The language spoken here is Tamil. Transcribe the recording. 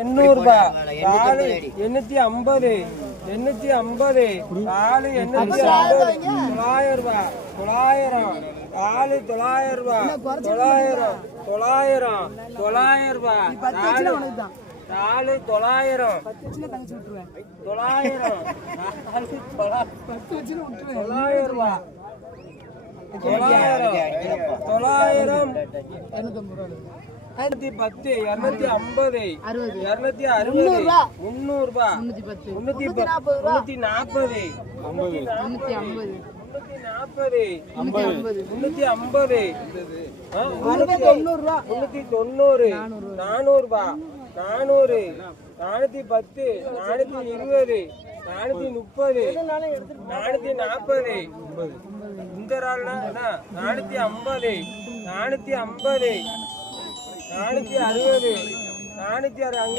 எண்ணூறு ரூபாய். நாலு எண்ணூத்தி ஐம்பது எண்ணூத்தி ஐம்பது. நாலு எண்ணூத்தி ஐம்பது. தொள்ளாயிரம் ரூபாய். தொள்ளாயிரம். நாலு தொள்ளாயிரம் ரூபாய். தொள்ளாயிரம். தொள்ளாயிரம். தொள்ளாயிரம் ரூபாய். நாலு நாலு தொள்ளாயிரம். தொள்ளாயிரம். தொள்ளாயிரம் ரூபாய். தொள்ளாயிரம் தொள்ளாயிரம் இரநூத்தி பத்து இருநூத்தி ஐம்பது இருநூத்தி அறுபது முந்நூறு ரூபாய் முன்னூத்தி பத்து. முன்னூத்தி நாற்பது முன்னூத்தி நாற்பது. முன்னூத்தி ஐம்பது. முன்னூத்தி தொண்ணூறு. நானூறு ரூபாய் நானூறு. நானூத்தி பத்து. நானூத்தி இருபது. நானூத்தி முப்பது. நானூத்தி நாற்பது. இந்த நானூத்தி ஐம்பது நானூத்தி ஐம்பது நானூத்தி அறுபது நானூத்தி அறு அங்க